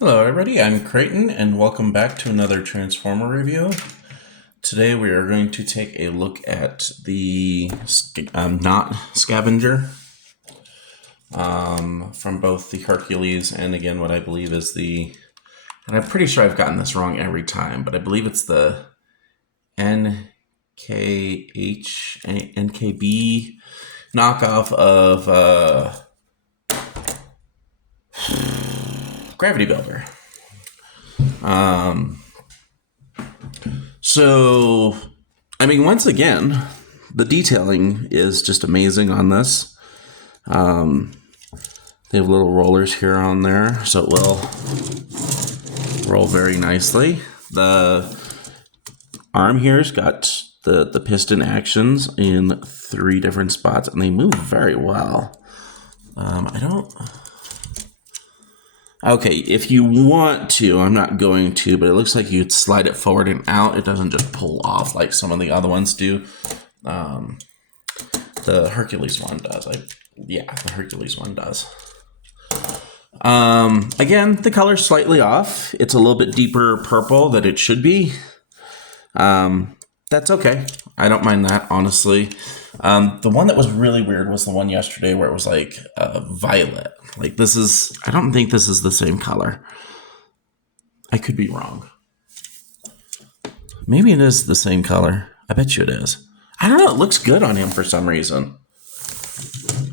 Hello everybody, I'm Creighton and welcome back to another Transformer review. Today we are going to take a look at the Not Scavenger from both the Hercules and again what I believe is and I'm pretty sure I've gotten this wrong every time, but I believe it's the NKB knockoff of Gravity Builder. So, I mean, once again, the detailing is just amazing on this. They have little rollers here on there, so it will roll very nicely. The arm here's got the piston actions in 3 different spots, and they move very well. Okay, if you want to, I'm not going to, but it looks like you'd slide it forward and out. It doesn't just pull off like some of the other ones do. The Hercules one does. The Hercules one does. Again, the color's slightly off. It's a little bit deeper purple than it should be. That's okay. I don't mind that, honestly. The one that was really weird was the one yesterday where it was like violet. Like I don't think this is the same color. I could be wrong. Maybe it is the same color. I bet you it is. I don't know. It looks good on him for some reason.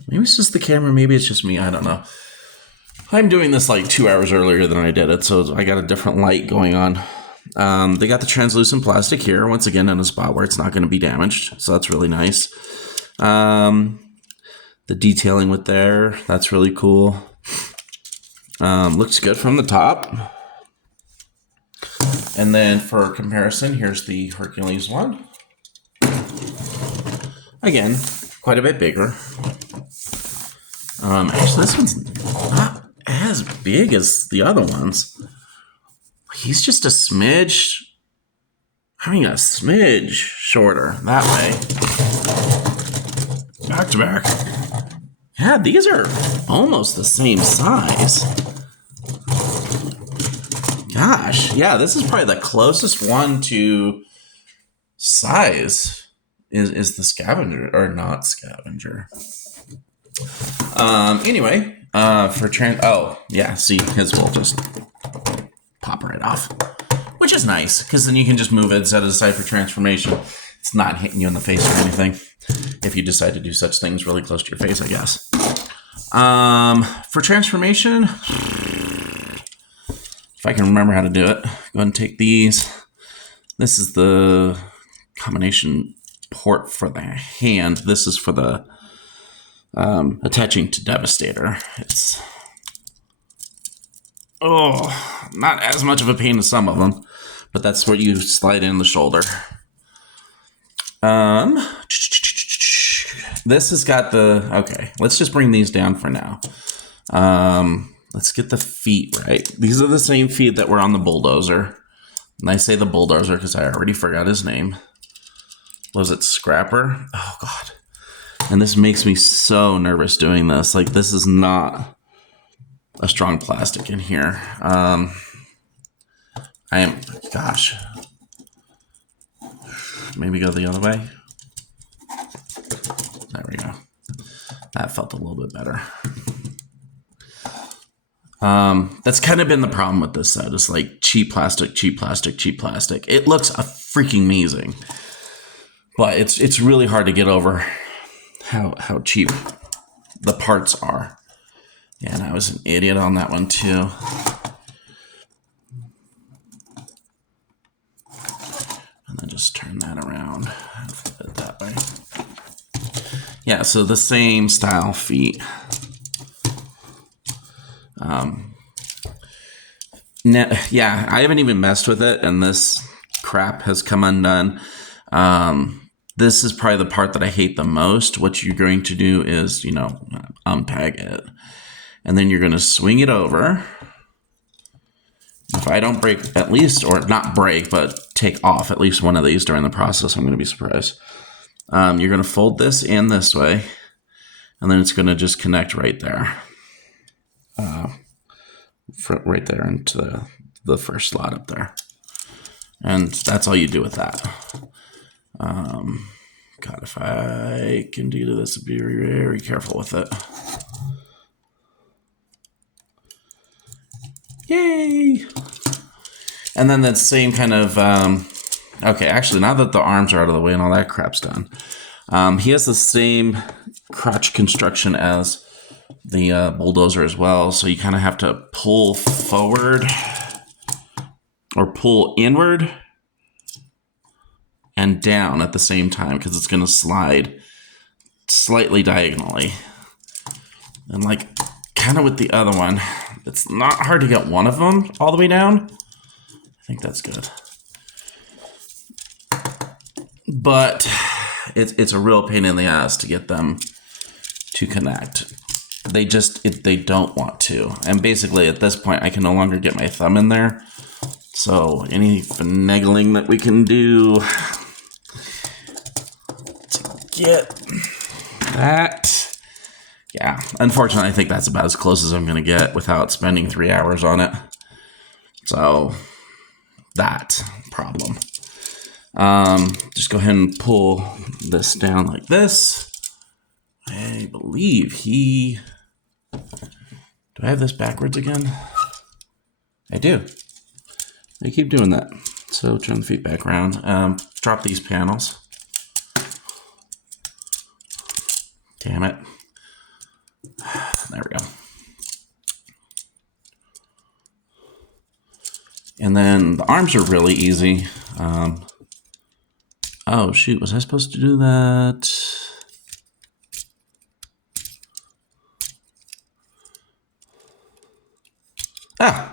Maybe it's just the camera. Maybe it's just me. I don't know. I'm doing this like 2 hours earlier than I did it, so I got a different light going on. They got the translucent plastic here, once again in a spot where it's not going to be damaged, so that's really nice. The detailing with there, that's really cool. Looks good from the top. And then for comparison, here's the Hercules one. Again, quite a bit bigger. Actually, this one's not as big as the other ones. He's just a smidge shorter that way. Back to back. Yeah, these are almost the same size. Gosh, yeah, this is probably the closest one to size is the Scavenger, or not Scavenger. Anyway, see, his will just pop right off, which is nice because then you can just move it, set it aside for transformation. It's not hitting you in the face or anything if you decide to do such things really close to your face, I guess. For transformation, if I can remember how to do it, go ahead and take these. This is the combination port for the hand. This is for the attaching to Devastator. It's not as much of a pain as some of them, but that's where you slide in the shoulder. This has got okay, let's just bring these down for now. Let's get the feet right. These are the same feet that were on the Bulldozer. And I say the Bulldozer because I already forgot his name. Was it Scrapper? Oh, God. And this makes me so nervous doing this. Like, this is not a strong plastic in here. Maybe go the other way. There we go. That felt a little bit better. That's kind of been the problem with this set. It's like cheap plastic, cheap plastic, cheap plastic. It looks freaking amazing, but it's really hard to get over how cheap the parts are. Yeah, and I was an idiot on that one too. And then just turn that around and flip it that way. Yeah, so the same style feet. I haven't even messed with it, and this crap has come undone. This is probably the part that I hate the most. What you're going to do is, unpeg it. And then you're going to swing it over. If I don't break at least, or not break, but take off at least one of these during the process, I'm going to be surprised. You're going to fold this in this way, and then it's going to just connect right there. right there into the first slot up there. And that's all you do with that. God, if I can do this, be very careful with it. Yay! And then that same kind of, okay, actually, now that the arms are out of the way and all that crap's done, he has the same crotch construction as the bulldozer as well. So you kind of have to pull forward or pull inward and down at the same time because it's going to slide slightly diagonally. And like kind of with the other one, it's not hard to get one of them all the way down. I think that's good. But it's a real pain in the ass to get them to connect. They don't want to. And basically at this point, I can no longer get my thumb in there. So any finagling that we can do to get that. Yeah, unfortunately, I think that's about as close as I'm going to get without spending 3 hours on it. So that problem. Just go ahead and pull this down like this. I believe he... Do I have this backwards again? I do. I keep doing that. So turn the feet back around. Drop these panels. Damn it. There we go. And then the arms are really easy. Oh, shoot. Was I supposed to do that? Ah,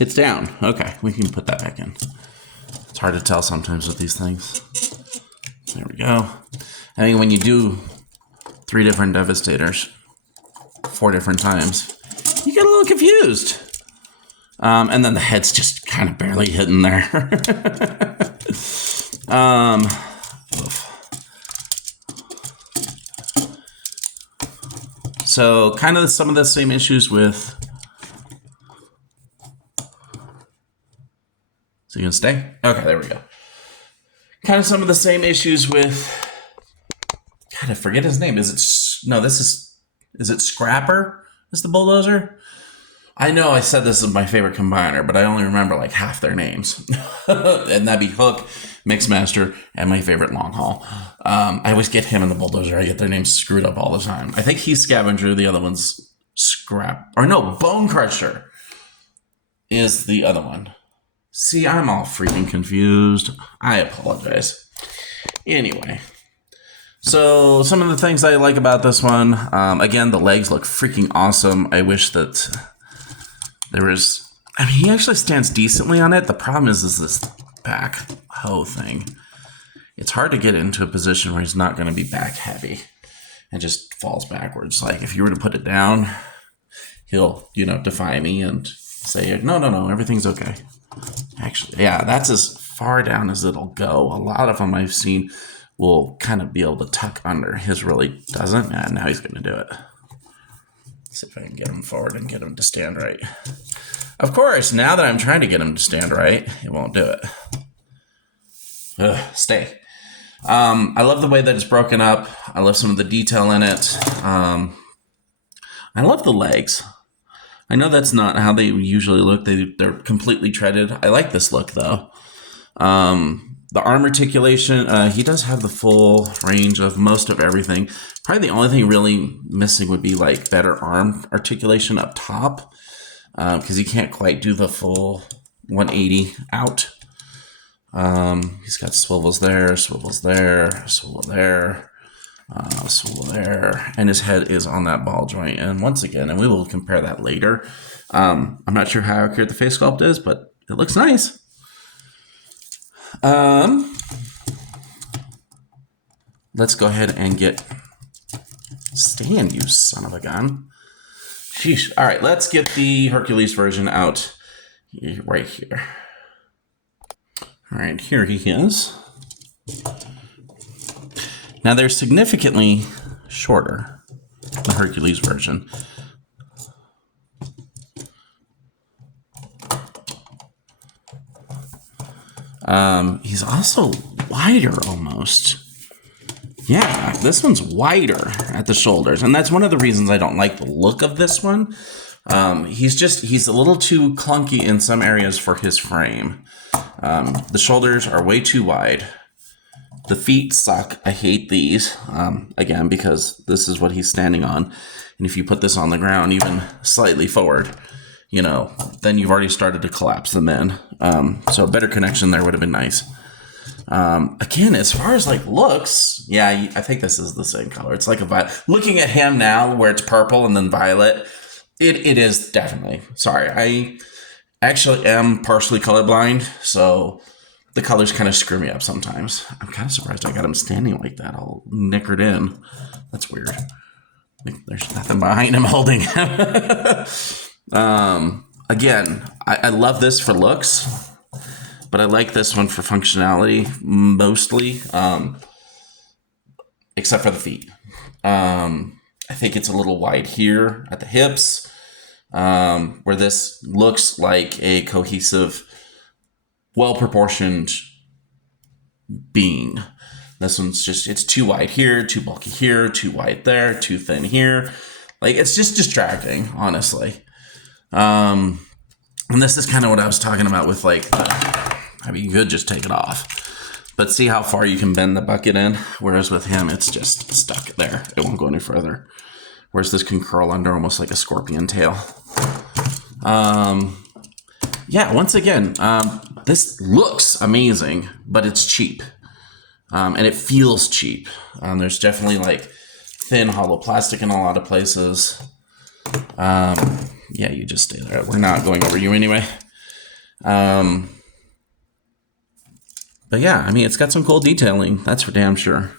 it's down. Okay, we can put that back in. It's hard to tell sometimes with these things. There we go. I think when you do 3 different Devastators 4 different times, you get a little confused. And then the head's just kind of barely hitting there. So kind of some of the same issues with... Is he gonna stay? Okay, there we go. Kind of some of the same issues with... God, I forget his name. Is it... No, this is... Is it Scrapper? Is the bulldozer? I know I said this is my favorite combiner, but I only remember like half their names. And that'd be Hook, Mixmaster, and my favorite Longhaul. I always get him and the bulldozer. I get their names screwed up all the time. I think he's Scavenger, the other one's Scrap. Or no, Bone Crusher is the other one. See, I'm all freaking confused. I apologize. Anyway. So some of the things I like about this one, again, the legs look freaking awesome. I wish that there was... I mean, he actually stands decently on it. The problem is this back hoe thing. It's hard to get into a position where he's not going to be back heavy and just falls backwards. Like, if you were to put it down, he'll, defy me and say, no, everything's okay. Actually, yeah, that's as far down as it'll go. A lot of them I've seen will kind of be able to tuck under. His really doesn't, and now he's going to do it. Let's see if I can get him forward and get him to stand right. Of course, now that I'm trying to get him to stand right, it won't do it. Ugh, stay. I love the way that it's broken up. I love some of the detail in it. I love the legs. I know that's not how they usually look. They're completely treaded. I like this look, though. The arm articulation, he does have the full range of most of everything. Probably the only thing really missing would be like better arm articulation up top, because he can't quite do the full 180 out. He's got swivels there, swivels there, swivel there, swivel there, and his head is on that ball joint. And once again, and we will compare that later. I'm not sure how accurate the face sculpt is, but it looks nice. Let's go ahead and get... Stand, you son of a gun. Sheesh. All right, let's get the Hercules version out right here. All right, here he is. Now, they're significantly shorter, the Hercules version. He's also wider almost. Yeah, this one's wider at the shoulders, and that's one of the reasons I don't like the look of this one. He's a little too clunky in some areas for his frame. The shoulders are way too wide. The feet suck. I hate these, again, because this is what he's standing on. And if you put this on the ground even slightly forward, you know, then you've already started to collapse them in. So a better connection there would have been nice. Again, as far as like looks, yeah, I think this is the same color. It's like a violet. Looking at him now where it's purple and then violet, it is definitely. Sorry, I actually am partially colorblind, so the colors kind of screw me up sometimes. I'm kind of surprised I got him standing like that, all knickered in. That's weird. There's nothing behind him holding him. Again, I love this for looks, but I like this one for functionality mostly, except for the feet. I think it's a little wide here at the hips, where this looks like a cohesive, well-proportioned being. This one's just, it's too wide here, too bulky here, too wide there, too thin here. Like, it's just distracting, honestly. And this is kind of what I was talking about with, like, I mean, you could just take it off. But see how far you can bend the bucket in? Whereas with him, it's just stuck there. It won't go any further. Whereas this can curl under almost like a scorpion tail. Yeah, once again, this looks amazing, but it's cheap. And it feels cheap. There's definitely like thin hollow plastic in a lot of places. Yeah, you just stay there. We're not going over you anyway. But yeah, I mean, it's got some cool detailing. That's for damn sure.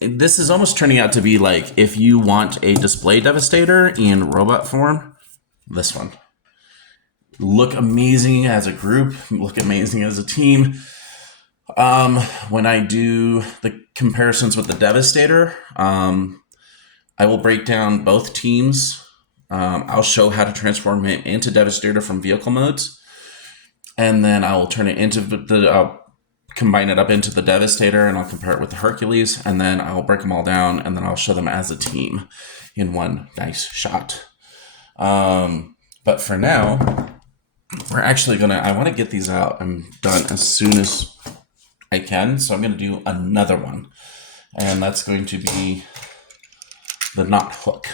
This is almost turning out to be like, if you want a display devastator in robot form, this one. Look amazing as a group. Look amazing as a team. When I do the comparisons with the Devastator, I will break down both teams. I'll show how to transform it into Devastator from vehicle modes. And then I will turn it into combine it up into the Devastator, and I'll compare it with the Hercules. And then I'll break them all down, and then I'll show them as a team in one nice shot. But for now, we're actually I want to get these out. I'm done as soon as I can. So I'm going to do another one. And that's going to be the knot hook.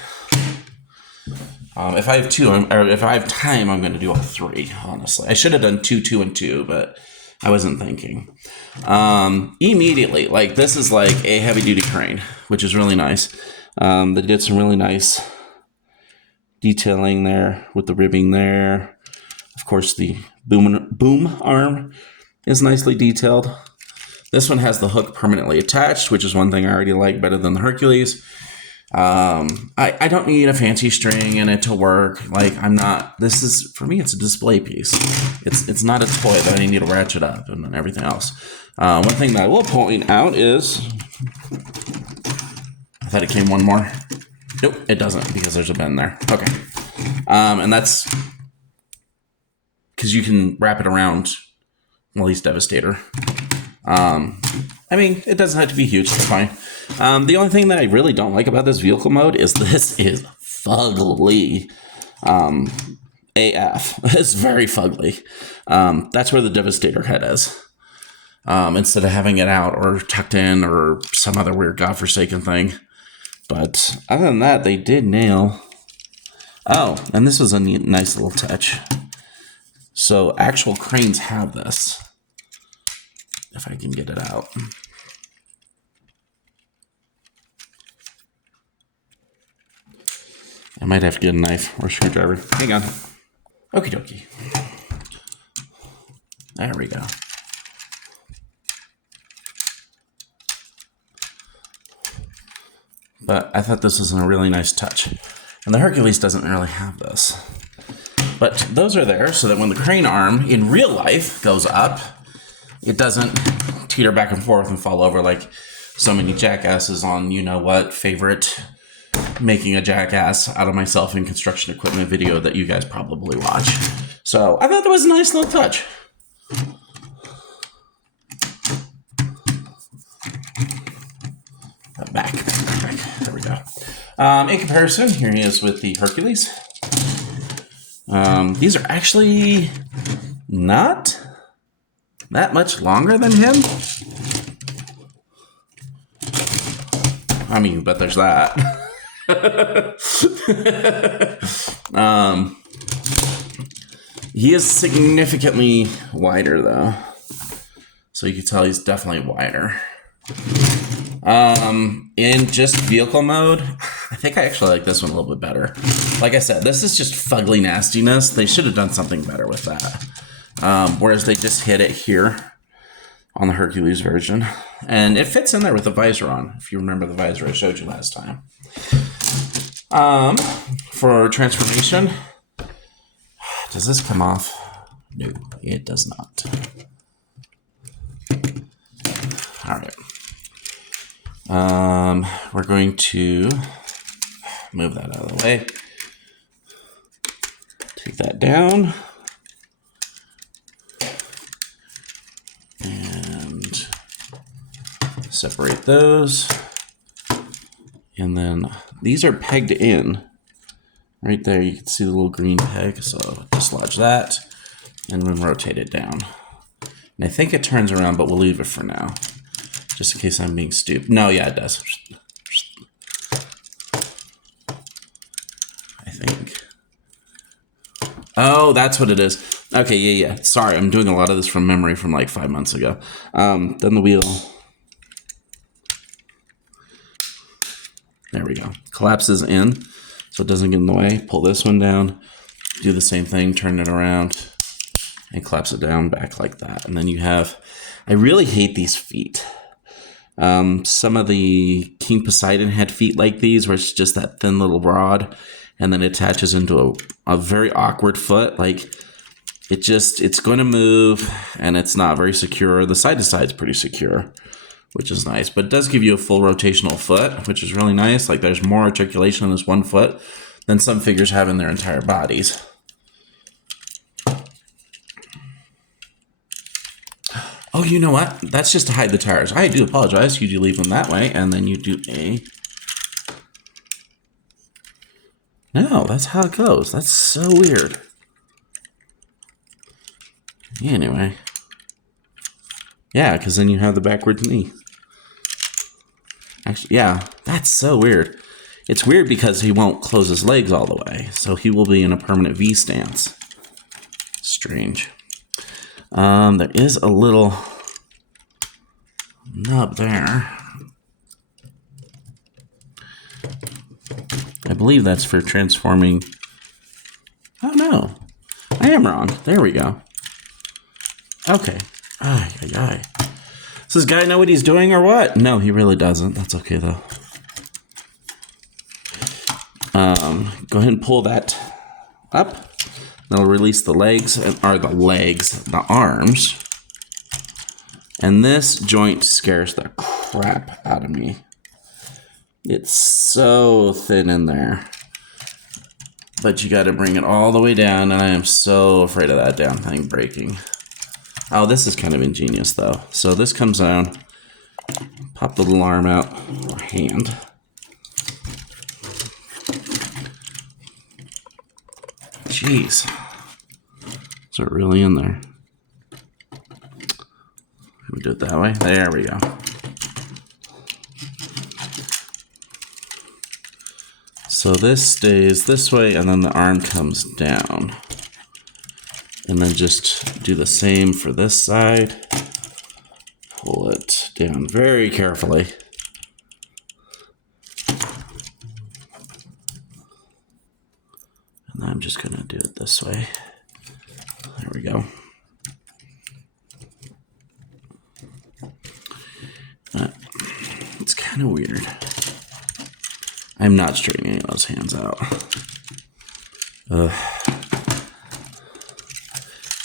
If I have if I have time, I'm going to do all three, honestly. I should have done 2, 2, and 2, but I wasn't thinking. Immediately, like, this is like a heavy-duty crane, which is really nice. They did some really nice detailing there with the ribbing there. Of course, the boom arm is nicely detailed. This one has the hook permanently attached, which is one thing I already like better than the Hercules. I don't need a fancy string in it to work. Like, this is, for me, it's a display piece. It's not a toy that I need to ratchet up and then everything else. One thing that I will point out is, I thought it came one more. Nope, it doesn't, because there's a bend there. Okay. And that's because you can wrap it around, at least Devastator. I mean, it doesn't have to be huge, it's fine. The only thing that I really don't like about this vehicle mode is this is fugly. AF. It's very fugly. That's where the Devastator head is. Instead of having it out or tucked in or some other weird godforsaken thing. But other than that, they did nail. Oh, and this was a nice little touch. So actual cranes have this. If I can get it out. I might have to get a knife or a screwdriver. Hang on. Okie dokie. There we go. But I thought this was a really nice touch. And the Hercules doesn't really have this. But those are there so that when the crane arm in real life goes up, it doesn't teeter back and forth and fall over like so many jackasses on you-know-what favorite making a jackass out of myself in construction equipment video that you guys probably watch. So I thought that was a nice little touch. Back. There we go. In comparison, here he is with the Hercules. These are actually not that much longer than him. I mean, but there's that. He is significantly wider, though. So you can tell he's definitely wider. In just vehicle mode, I think I actually like this one a little bit better. Like I said, this is just fugly nastiness. They should have done something better with that. Whereas they just hit it here on the Hercules version. And it fits in there with the visor on, if you remember the visor I showed you last time. For transformation, does this come off? No, it does not. All right. We're going to move that out of the way. Take that down. And separate those. And then these are pegged in. Right there, you can see the little green peg. So dislodge that and then rotate it down. And I think it turns around, but we'll leave it for now. Just in case I'm being stupid. No, yeah, it does. I think. Oh, that's what it is. Okay, yeah. Sorry, I'm doing a lot of this from memory from like 5 months ago. Then the wheel. There we go. Collapses in, so it doesn't get in the way. Pull this one down. Do the same thing, turn it around, and collapse it down back like that. And then you have, I really hate these feet. Some of the King Poseidon had feet like these, where it's just that thin little rod, and then it attaches into a very awkward foot. Like, it's going to move, and it's not very secure. The side to side is pretty secure, which is nice, but it does give you a full rotational foot, which is really nice. Like, there's more articulation on this one foot than some figures have in their entire bodies. Oh, you know what? That's just to hide the tires. I do apologize. You do leave them that way, and then you do a... No, that's how it goes. That's so weird. Anyway. Yeah, because then you have the backwards knee. Actually, yeah, that's so weird. It's weird because he won't close his legs all the way, so he will be in a permanent V stance. Strange. There is a little nub there. I believe that's for transforming. Oh no, I am wrong. There we go. Okay. Does this guy know what he's doing or what? No, he really doesn't. That's okay though. Go ahead and pull that up. That'll release the legs, the arms. And this joint scares the crap out of me. It's so thin in there. But you gotta bring it all the way down, and I am so afraid of that damn thing breaking. Oh, this is kind of ingenious though. So this comes down, pop the little arm out, or hand. Jeez. Is it really in there? Can we do it that way? There we go. So this stays this way, and then the arm comes down. And then just do the same for this side. Pull it down very carefully. And I'm just going to do it this way. There we go. It's kind of weird. I'm not straightening any of those hands out.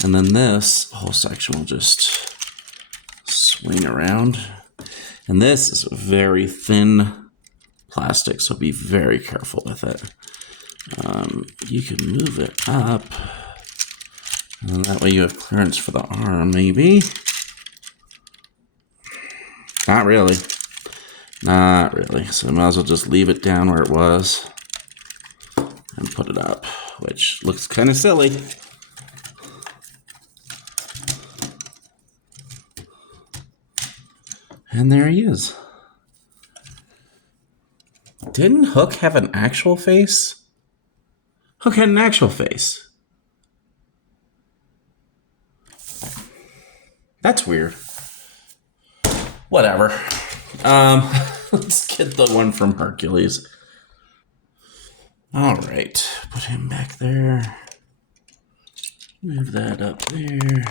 And then this whole section will just swing around. And this is very thin plastic, so be very careful with it. You can move it up And that way you have clearance for the arm, maybe. Not really. Not really. So I might as well just leave it down where it was and put it up, which looks kind of silly. And there he is. Didn't Hook have an actual face? Hook had an actual face. That's weird. Whatever. Let's get the one from Hercules. All right. Put him back there. Move that up there.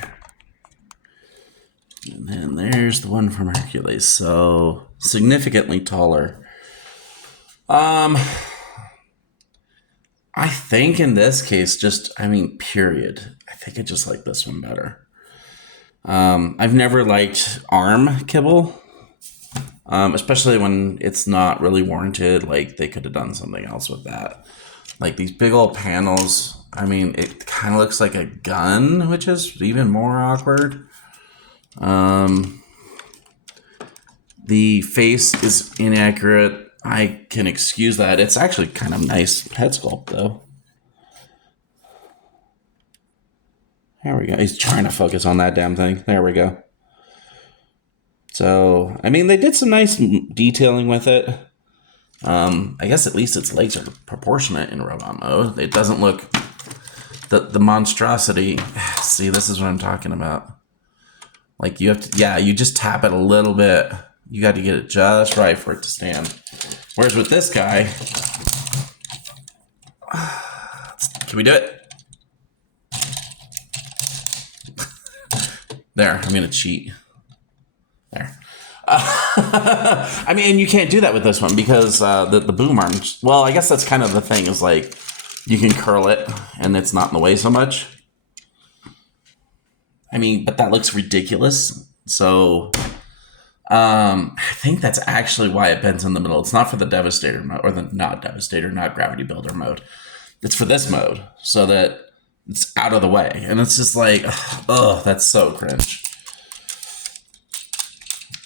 And then there's the one from Hercules. So significantly taller. I think in this case, period. I think I just like this one better. I've never liked arm kibble, especially when it's not really warranted. Like, they could have done something else with that. Like, these big old panels, it kind of looks like a gun, which is even more awkward. The face is inaccurate. I can excuse that. It's actually kind of nice head sculpt, though. There we go. He's trying to focus on that damn thing. There we go. So, they did some nice detailing with it. I guess at least its legs are proportionate in robot mode. It doesn't look... The monstrosity... See, this is what I'm talking about. Like, you have to... Yeah, you just tap it a little bit. You got to get it just right for it to stand. Whereas with this guy... Can we do it? There, I'm going to cheat. There. You can't do that with this one because the boom arms... Well, I guess that's kind of the thing, is like, you can curl it and it's not in the way so much. But that looks ridiculous. So, I think that's actually why it bends in the middle. It's not for the Devastator mode, or the not Devastator, not Gravity Builder mode. It's for this mode, so that it's out of the way. And it's just like, oh, that's so cringe.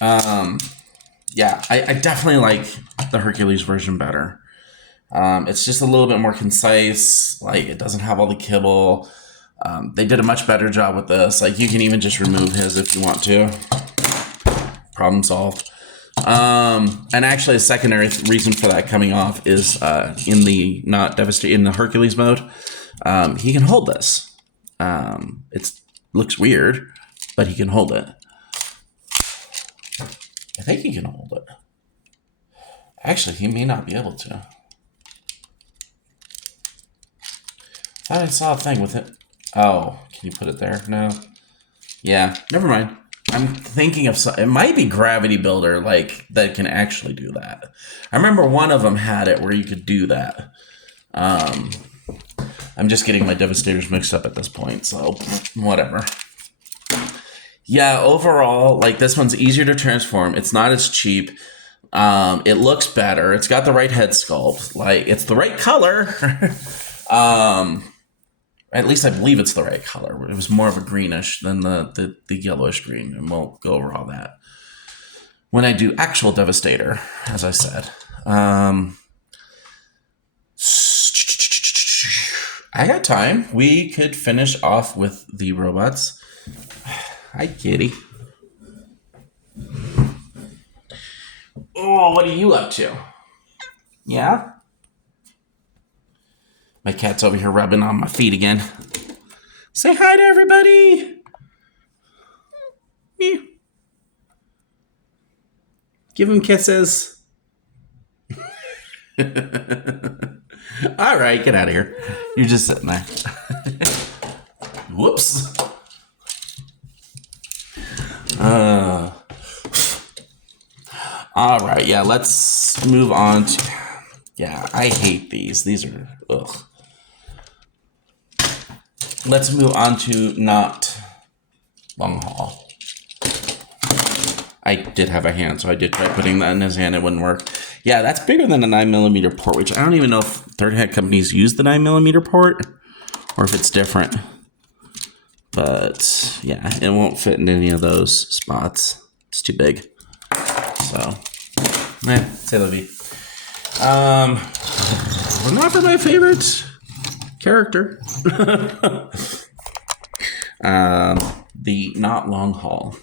Yeah, I definitely like the Hercules version better. It's just a little bit more concise. Like, it doesn't have all the kibble. They did a much better job with this. Like, you can even just remove his if you want to. Problem solved. And actually, a secondary reason for that coming off is in the not Devastator, in the Hercules mode, he can hold this. It looks weird, but he can hold it. I think he can hold it. Actually, he may not be able to. I thought I saw a thing with it. Oh, can you put it there? No. Yeah, never mind. I'm thinking of it might be Gravity Builder, like, that can actually do that. I remember one of them had it where you could do that. I'm just getting my Devastators mixed up at this point, so whatever. Yeah, overall, like, this one's easier to transform. It's not as cheap. It looks better. It's got the right head sculpt. Like, it's the right color. At least I believe it's the right color. It was more of a greenish than the yellowish green, and we'll go over all that when I do actual Devastator, as I said. I got time. We could finish off with the robots. Hi, kitty. Oh, what are you up to? Yeah? My cat's over here rubbing on my feet again. Say hi to everybody. Meow. Give him kisses. All right, get out of here. You're just sitting there. Whoops. All right, yeah, let's move on to... Yeah, I hate these. These are... Ugh. Let's move on to not Longhaul. I did have a hand, so I did try putting that in his hand. It wouldn't work. Yeah, that's bigger than a 9mm port, which I don't even know if third-hand companies use the 9mm port or if it's different. But yeah, it won't fit in any of those spots. It's too big. So, c'est la vie. Not for my favorite character. The not Longhaul.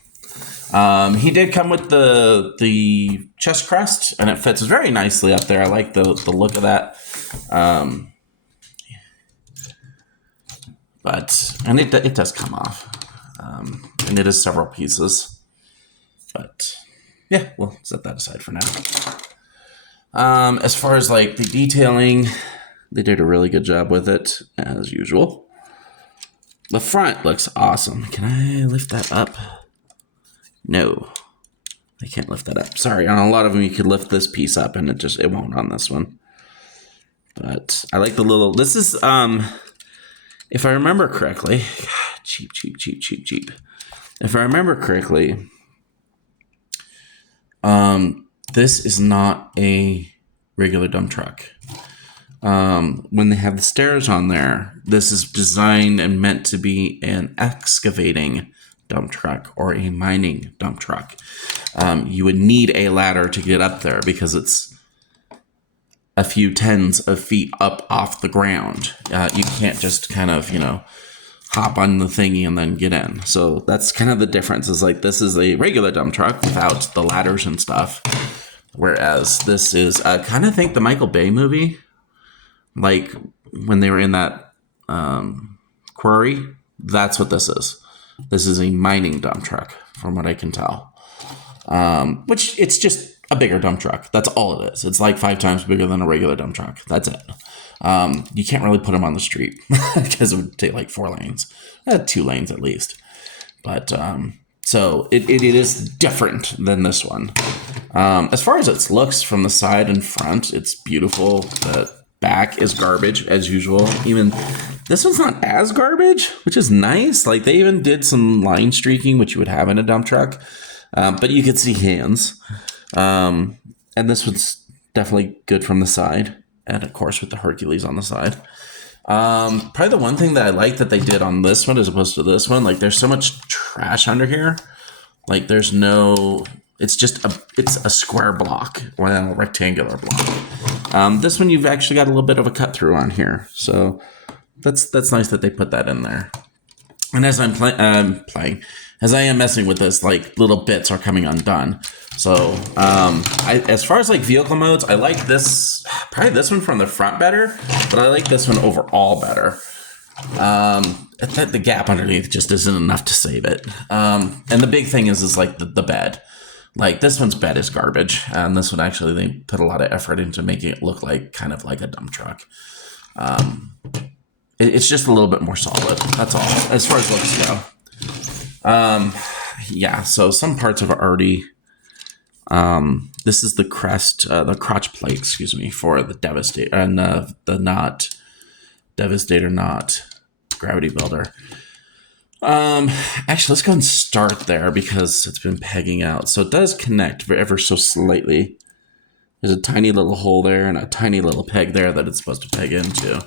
He did come with the chest crest, and it fits very nicely up there. I like the look of that. And it does come off, and it is several pieces. But yeah, we'll set that aside for now. As far as like the detailing, they did a really good job with it as usual. The front looks awesome. Can I lift that up? No, I can't lift that up. Sorry, on a lot of them you could lift this piece up and it won't on this one. But I like the little, this is, if I remember correctly, cheap. If I remember correctly, this is not a regular dump truck. When they have the stairs on there, this is designed and meant to be an excavating dump truck or a mining dump truck. You would need a ladder to get up there because it's a few tens of feet up off the ground. You can't just kind of, hop on the thingy and then get in. So that's kind of the difference, is like this is a regular dump truck without the ladders and stuff. Whereas this is, kind of think the Michael Bay movie, like when they were in that quarry, that's what this is. This is a mining dump truck, from what I can tell. Which it's just a bigger dump truck. That's all it is. It's like 5 times bigger than a regular dump truck. That's it. You can't really put them on the street because it would take like 4 lanes, 2 lanes at least. But so it is different than this one. As far as its looks from the side and front, it's beautiful. The back is garbage as usual. Even this one's not as garbage, which is nice. Like they even did some line streaking, which you would have in a dump truck, but you could see hands. And this one's definitely good from the side, and of course with the Hercules on the side. Probably the one thing that I like that they did on this one as opposed to this one, like there's so much trash under here. Like there's no, it's a square block or a rectangular block. This one you've actually got a little bit of a cut through on here, so that's nice that they put that in there. And as I'm playing, as I am messing with this, like little bits are coming undone. So as far as like vehicle modes, I like this, probably this one from the front better, but I like this one overall better. The gap underneath just isn't enough to save it. And the big thing is like the bed. Like this one's bed is garbage, and this one actually they put a lot of effort into making it look like kind of like a dump truck. It's just a little bit more solid. That's all as far as looks go. Yeah. So some parts have already. This is the crest, the crotch plate, excuse me, for the Devastator and the not Devastator, not Gravity Builder. Actually, let's go and start there because it's been pegging out. So it does connect ever so slightly. There's a tiny little hole there and a tiny little peg there that it's supposed to peg into.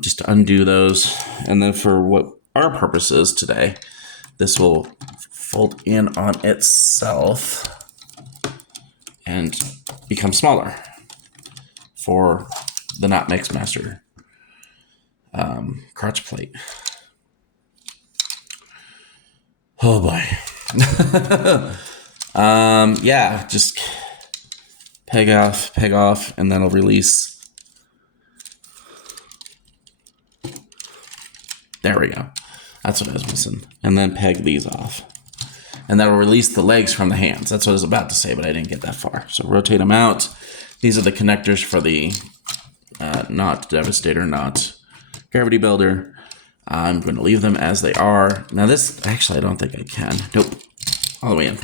Just to undo those. And then for what our purpose is today, this will fold in on itself and become smaller for the not Mixmaster crotch plate. Oh boy. Yeah, just peg off, and that'll release. There we go. That's what I was missing. And then peg these off. And that'll release the legs from the hands. That's what I was about to say, but I didn't get that far. So rotate them out. These are the connectors for the not Devastator, not Gravity Builder. I'm going to leave them as they are. Now this, actually, I don't think I can. Nope. All the way in.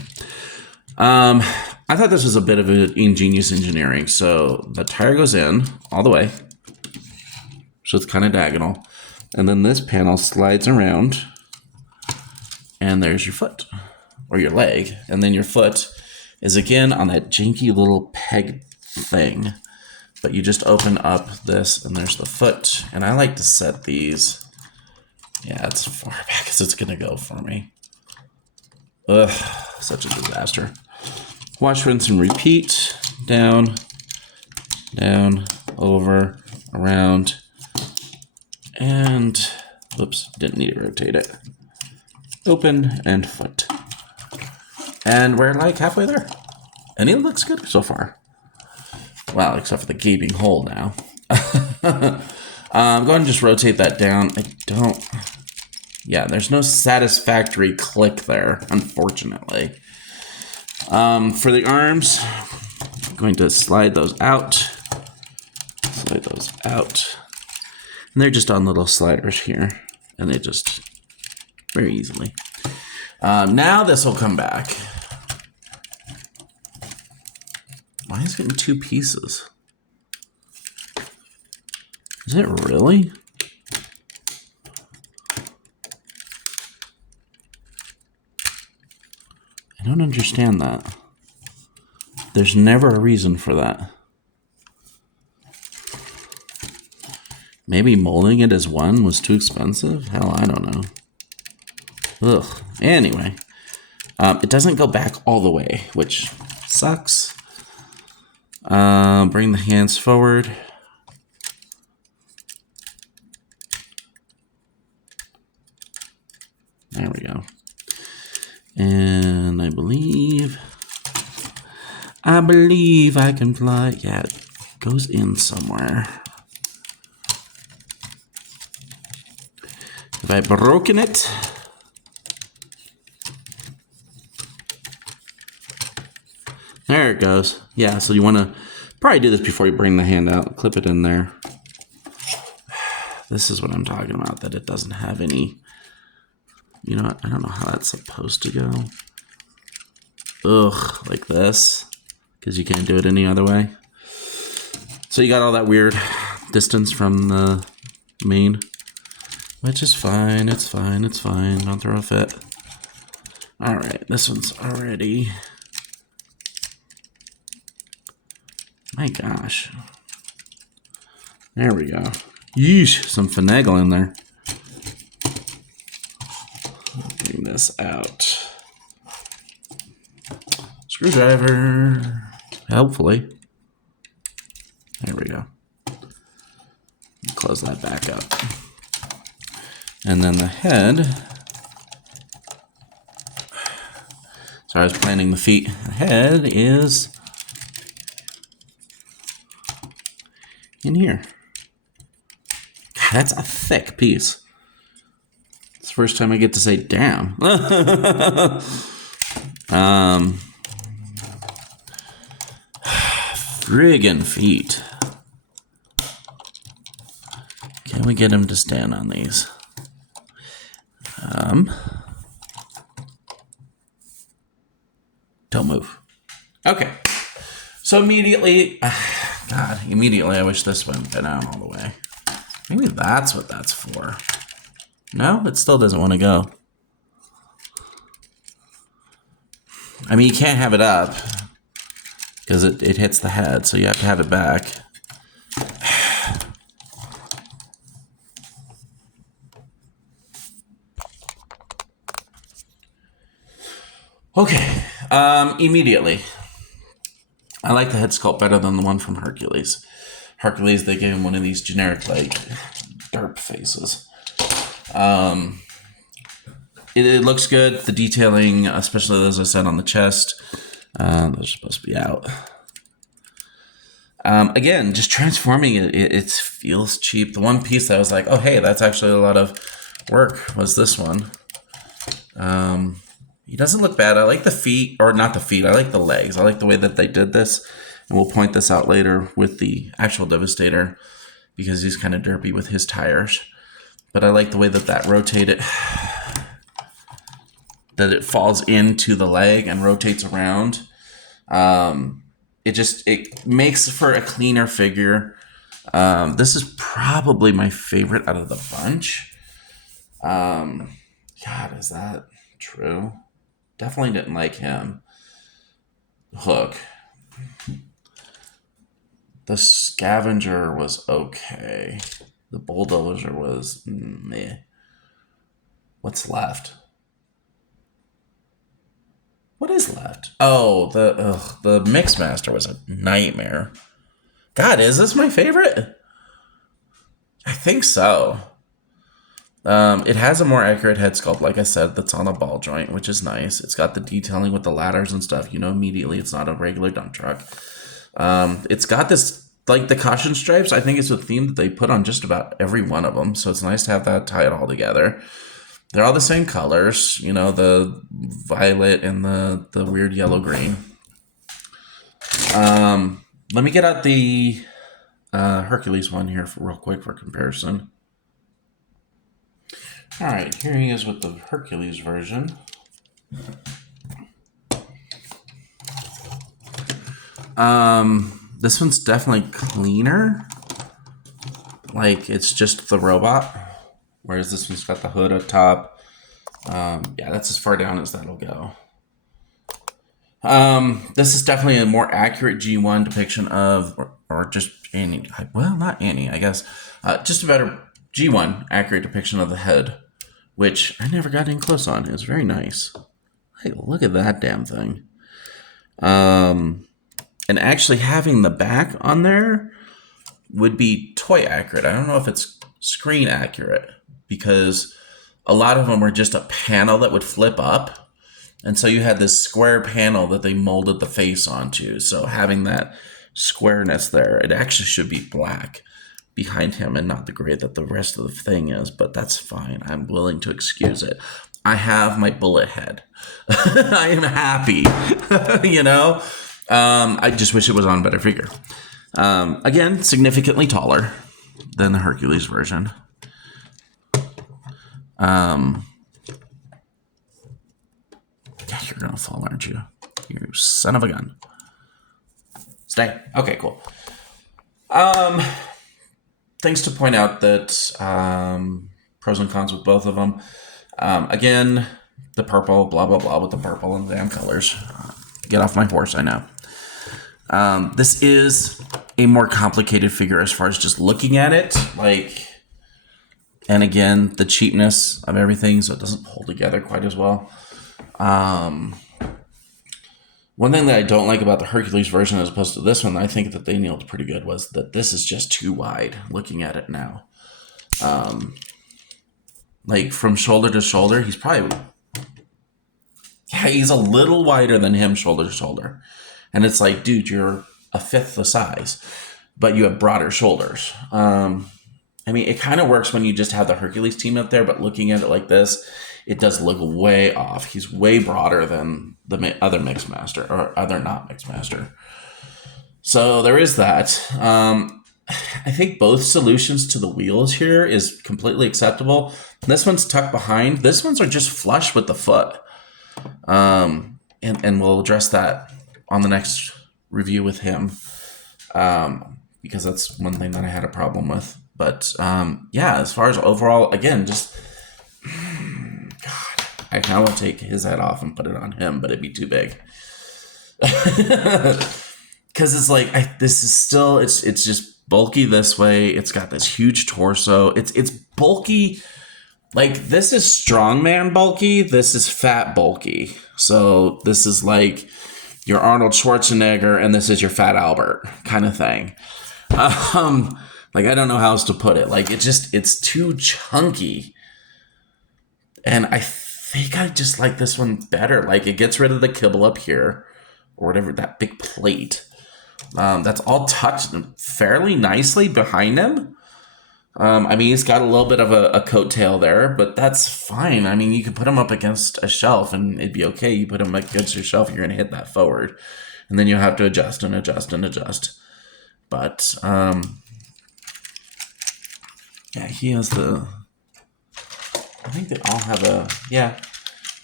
I thought this was a bit of an ingenious engineering. So the tire goes in all the way. So it's kind of diagonal. And then this panel slides around. And there's your foot. Or your leg. And then your foot is again on that janky little peg thing. But you just open up this and there's the foot. And I like to set these Yeah, it's far back as it's gonna go for me. Ugh, such a disaster. Wash, rinse, and repeat. Down, down, over, around, and whoops, didn't need to rotate it. Open and foot. And we're like halfway there. And it looks good so far. Well, except for the gaping hole now. Go ahead and just rotate that down. Yeah, there's no satisfactory click there, unfortunately. For the arms, I'm going to slide those out. Slide those out. And they're just on little sliders here. And they just, very easily. Now this will come back. Why is it in two pieces? Is it really? I don't understand that. There's never a reason for that. Maybe molding it as one was too expensive? Hell, I don't know. Ugh. Anyway. It doesn't go back all the way, which sucks. Bring the hands forward. There we go. And I believe I can fly. Yeah, it goes in somewhere. Have I broken it? There it goes. Yeah, so you want to probably do this before you bring the hand out. Clip it in there. This is what I'm talking about, that it doesn't have any... You know what? I don't know how that's supposed to go. Ugh, like this. Because you can't do it any other way. So you got all that weird distance from the main. Which is fine, it's fine, it's fine. Don't throw a fit. Alright, this one's already... My gosh. There we go. Yeesh, some finagle in there. Bring this out. Screwdriver. Hopefully. There we go. Close that back up. And then the head. So I was planning the feet. The head is in here. God, that's a thick piece. It's the first time I get to say damn. Friggin' feet. Can we get him to stand on these? Don't move. Okay. So immediately, immediately I wish this went down all the way. Maybe that's what that's for. No, it still doesn't want to go. I mean, you can't have it up because it hits the head, so you have to have it back. Okay, immediately. I like the head sculpt better than the one from Hercules. Hercules, they gave him one of these generic, like, derp faces. It looks good. The detailing, especially as I said on the chest, they're supposed to be out. Again, just transforming it feels cheap. The one piece that I was like, oh, hey, that's actually a lot of work was this one. He doesn't look bad. I like the feet, or not the feet. I like the legs. I like the way that they did this. And we'll point this out later with the actual Devastator because he's kind of derpy with his tires. But I like the way that rotated, that it falls into the leg and rotates around. It makes for a cleaner figure. This is probably my favorite out of the bunch. God, is that true? Definitely didn't like him. Hook. The Scavenger was okay. The Bulldozer was meh. What's left? What is left? Oh, the Mixmaster was a nightmare. God, is this my favorite? I think so. It has a more accurate head sculpt, like I said, that's on a ball joint, which is nice. It's got the detailing with the ladders and stuff. You know immediately it's not a regular dump truck. It's got this, like the caution stripes, I think it's a theme that they put on just about every one of them. So it's nice to have that tie it all together. They're all the same colors, you know, the violet and the weird yellow-green. Let me get out the Hercules one here real quick for comparison. All right, here he is with the Hercules version. This one's definitely cleaner. Like, it's just the robot. Whereas this one's got the hood up top. Yeah, that's as far down as that'll go. This is definitely a more accurate G1 depiction of, or just any, well, not any, I guess. Just a better G1 accurate depiction of the head, which I never got in close on. It's very nice. Hey, look at that damn thing. And actually having the back on there would be toy accurate. I don't know if it's screen accurate because a lot of them were just a panel that would flip up. And so you had this square panel that they molded the face onto. So having that squareness there, it actually should be black behind him and not the gray that the rest of the thing is. But that's fine. I'm willing to excuse it. I have my bullet head. I am happy, you know? I just wish it was on a better figure. Again, significantly taller than the Hercules version. Yeah, you're gonna fall, aren't you? You son of a gun. Stay. Okay, cool. Things to point out that pros and cons with both of them. Again, the purple, blah blah blah with the purple and the damn colors. Get off my horse, I know. This is a more complicated figure as far as just looking at it. Like, and again, the cheapness of everything, so it doesn't hold together quite as well. One thing that I don't like about the Hercules version as opposed to this one, I think that they nailed pretty good, was that this is just too wide looking at it now. Like from shoulder to shoulder, he's probably, yeah, he's a little wider than him shoulder to shoulder. And it's like, dude, you're a fifth the size, but you have broader shoulders. I mean, it kind of works when you just have the Hercules team up there, but looking at it like this, it does look way off. He's way broader than the other Mixmaster, or other not Mixmaster. So there is that. I think both solutions to the wheels here is completely acceptable. This one's tucked behind. This ones are just flush with the foot. And we'll address that on the next review with him. Because that's one thing that I had a problem with. But yeah, as far as overall, again, just God, I kind of want to take his head off and put it on him, but it'd be too big. Because it's like this is still it's just bulky this way. It's got this huge torso. It's bulky. Like this is strongman bulky. This is fat bulky. So this is like your Arnold Schwarzenegger, and this is your Fat Albert kind of thing. Like, I don't know how else to put it. Like, it's too chunky. And I think I just like this one better. Like, it gets rid of the kibble up here, or whatever, that big plate. That's all tucked fairly nicely behind him. I mean, he's got a little bit of a coattail there, but that's fine. I mean, you can put him up against a shelf, and it'd be okay. You put him against your shelf, you're going to hit that forward. And then you'll have to adjust and adjust and adjust. But, yeah, he has I think they all have yeah.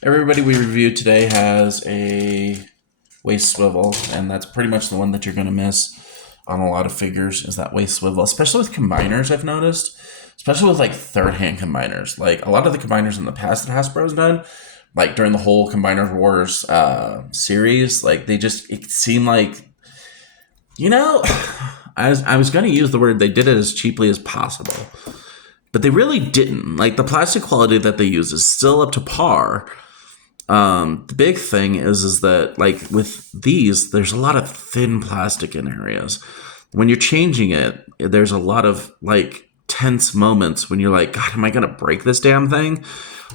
Everybody we reviewed today has a waist swivel, and that's pretty much the one that you're going to miss on a lot of figures, is that waist swivel, especially with combiners, I've noticed. Especially with, like, third-hand combiners. Like, a lot of the combiners in the past that Hasbro's done, like, during the whole Combiner Wars series, like, it seemed like, you know, I was going to use the word they did it as cheaply as possible. but they really didn't. Like, the plastic quality that they use is still up to par. The big thing is that, like, with these, there's a lot of thin plastic in areas. When you're changing it, there's a lot of, like, tense moments when you're like, God, am I going to break this damn thing?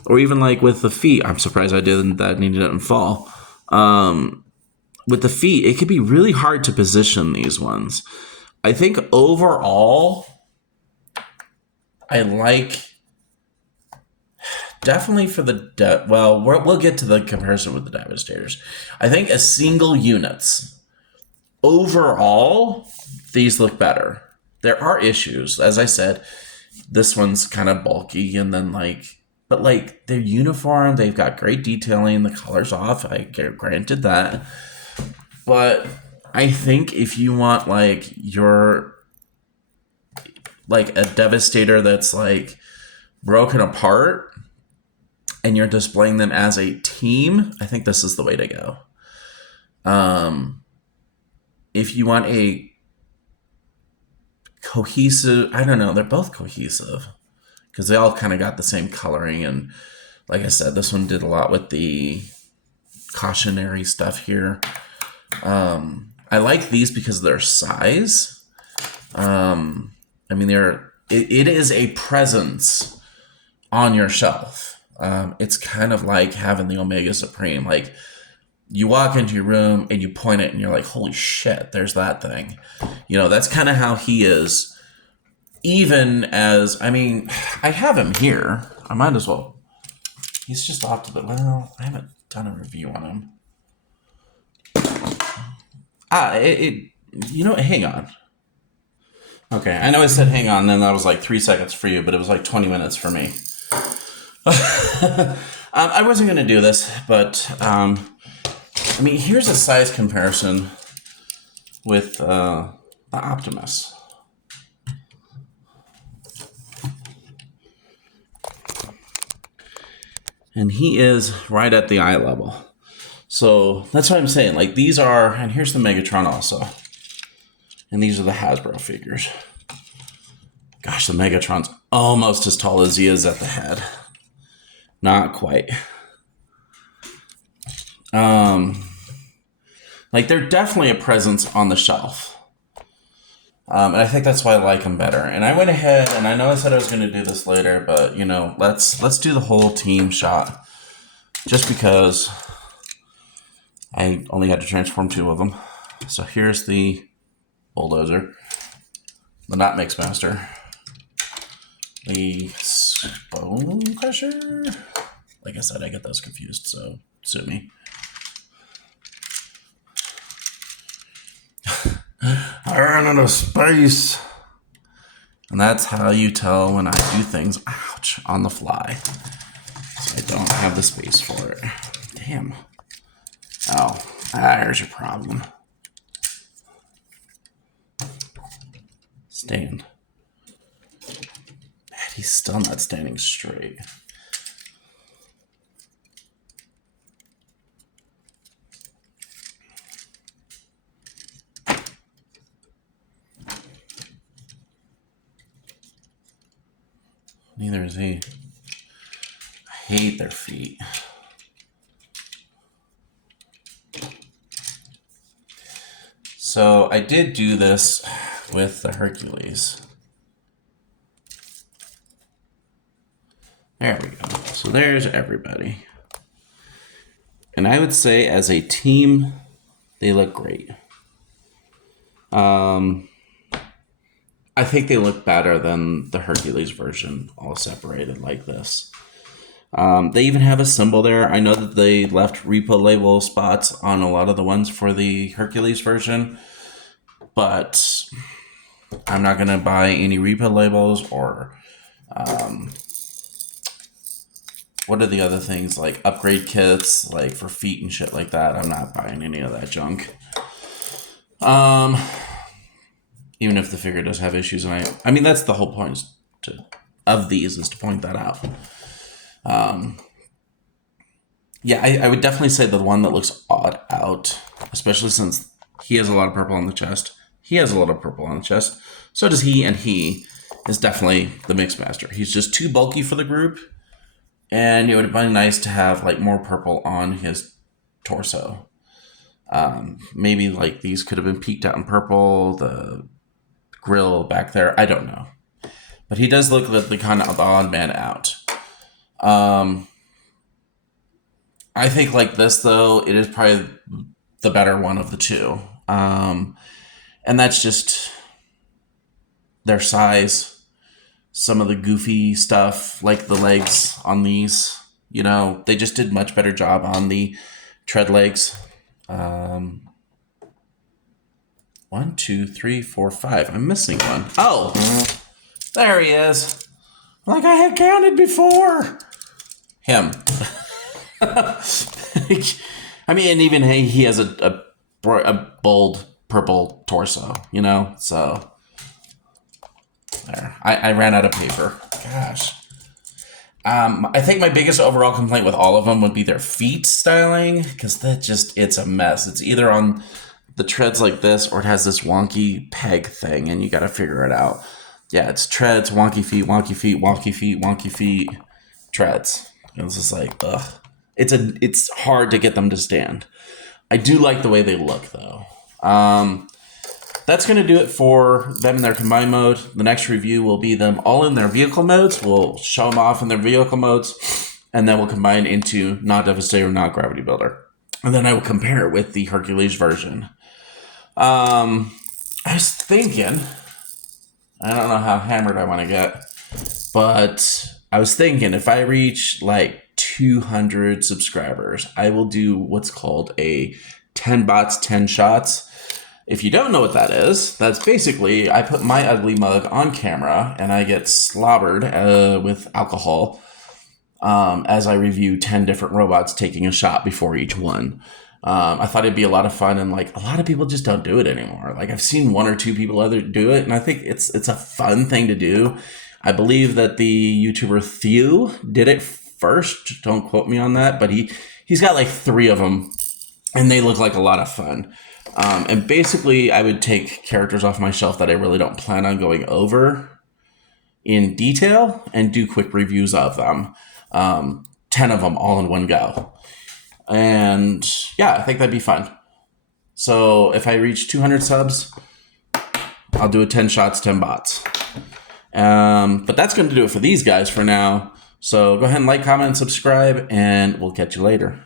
Or even, like, with the feet, I'm surprised that didn't fall. With the feet, it could be really hard to position these ones. I think overall, I like... Definitely for the... we'll get to the comparison with the Devastators. I think as single units, overall, these look better. There are issues. As I said, this one's kind of bulky, and then, like... But, like, they're uniform. They've got great detailing. The color's off. I granted that. But I think if you want, like, like, a Devastator that's, like, broken apart... and you're displaying them as a team, I think this is the way to go. If you want a cohesive... I don't know, they're both cohesive. Because they all kind of got the same coloring. And like I said, this one did a lot with the cautionary stuff here. I like these because of their size. I mean, it is a presence on your shelf. It's kind of like having the Omega Supreme. Like, you walk into your room and you point it and you're like, holy shit, there's that thing. You know, that's kind of how he is. Even as, I mean, I have him here. I might as well. He's just off to the... Well, I haven't done a review on him. You know, hang on. Okay, I know I said hang on, and then that was like 3 seconds for you, but it was like 20 minutes for me. I wasn't going to do this, but I mean, here's a size comparison with the Optimus. And he is right at the eye level. So that's what I'm saying. Like, these are, and here's the Megatron also. And these are the Hasbro figures. Gosh, the Megatron's almost as tall as he is at the head. Not quite. Like, they're definitely a presence on the shelf. And I think that's why I like them better. And I went ahead, and I know I said I was going to do this later, but, you know, let's do the whole team shot. Just because I only had to transform 2 of them. So here's the Bulldozer. The not Mixmaster. The Bone Crusher? Like I said, I get those confused, so sue me. I ran out of space. And that's how you tell when I do things, ouch, on the fly. So I don't have the space for it. Damn. Oh, there's your problem. Stand. Man, he's still not standing straight. Neither is he. I hate their feet. So I did do this with the Hercules. There we go. So there's everybody. And I would say as a team, they look great. I think they look better than the Hercules version, all separated like this. They even have a symbol there. I know that they left repo label spots on a lot of the ones for the Hercules version, but I'm not going to buy any repo labels or what are the other things, like upgrade kits, like for feet and shit like that. I'm not buying any of that junk. Even if the figure does have issues, and I mean, that's the whole point of these, is to point that out. Yeah, I would definitely say the one that looks odd out, especially since he has a lot of purple on the chest. He has a lot of purple on the chest. So does he and he. is definitely the Mixmaster. He's just too bulky for the group, and it would have been nice to have like more purple on his torso. Maybe like these could have been peaked out in purple, the grill back there, I don't know. But he does look like the kind of odd man out. I think like this, though, it is probably the better one of the two. And that's just their size, some of the goofy stuff, like the legs on these. You know, they just did much better job on the tread legs. 1, 2, 3, 4, 5. I'm missing one. Oh, there he is. Like I had counted before. Him. I mean, and even he has a bold purple torso, you know? So, there. I ran out of paper. Gosh. I think my biggest overall complaint with all of them would be their feet styling, because it's a mess. It's either on the treads like this, or it has this wonky peg thing, and you got to figure it out. Yeah, it's treads, wonky feet, wonky feet, wonky feet, wonky feet, treads. It's just like, ugh. It's hard to get them to stand. I do like the way they look, though. That's going to do it for them in their combined mode. The next review will be them all in their vehicle modes. We'll show them off in their vehicle modes, and then we'll combine into not Devastator, not Gravity Builder. And then I will compare it with the Hercules version. I was thinking, I don't know how hammered I want to get, but I was thinking if I reach like 200 subscribers, I will do what's called a 10 bots, 10 shots. If you don't know what that is, that's basically I put my ugly mug on camera and I get slobbered with alcohol as I review 10 different robots taking a shot before each one. I thought it'd be a lot of fun, and like a lot of people just don't do it anymore. Like I've seen 1 or 2 people other do it, and I think it's a fun thing to do. I believe that the YouTuber Thew did it first. Don't quote me on that, but he's got like 3 of them, and they look like a lot of fun. And basically, I would take characters off my shelf that I really don't plan on going over in detail and do quick reviews of them. 10 of them all in one go. And yeah, I think that'd be fun. So if I reach 200 subs, I'll do a 10 shots, 10 bots. But that's going to do it for these guys for now. So go ahead and like, comment, and subscribe, and we'll catch you later.